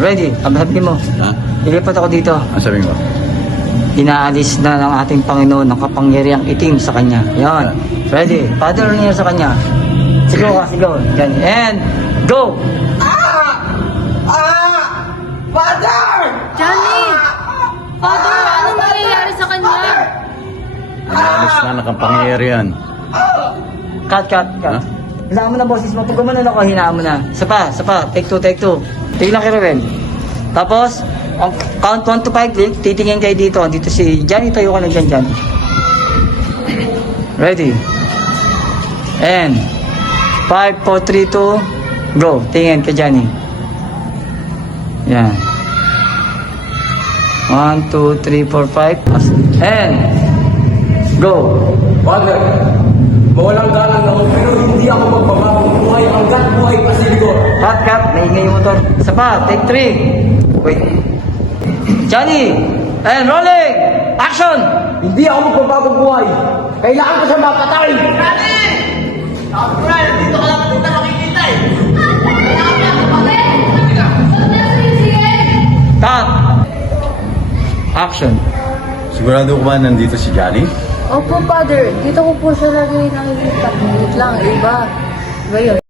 ready? Sabi mo. Ha? Ilipat ako dito. Ang sabi mo? Inaalis na ng ating Panginoon ang kapangyarihang itim sa kanya. Yan. Ready? Father niya sa kanya. Sigaw ka, sigaw. Yan. And go! Johnny! Father, ano nangyayari sa kanya? Inaalis na ng kapangyarihan. Cut. Ha? Hinaan mo na, boses mo. Pag gumanon ako, hinaan mo na. Sapa. Take two. Tignan kay Ruben. Tapos, ang count 1 to 5, titingin kayo dito. Dito si Johnny, tayo ka na dyan. Ready? And 5, 4, 3, 2, go. Tingin kay Johnny. Yan. 1, 2, 3, 4, 5. And go. Father, mawalang galang ako pero hindi ako magbabagong buhay hanggat buhay pa si Ligor. Cut. Naingay yung motor. Isa pa. Take 3. Wait. Johnny! And rolling! Action! Hindi ako magbabagong buhay. Kailangan ko siya mapatay. Cut! Action. Sigurado ko ba nandito si Johnny? Opo, Father. Dito ko po siya lagi nakikita. Wait lang, iba. Iba yun.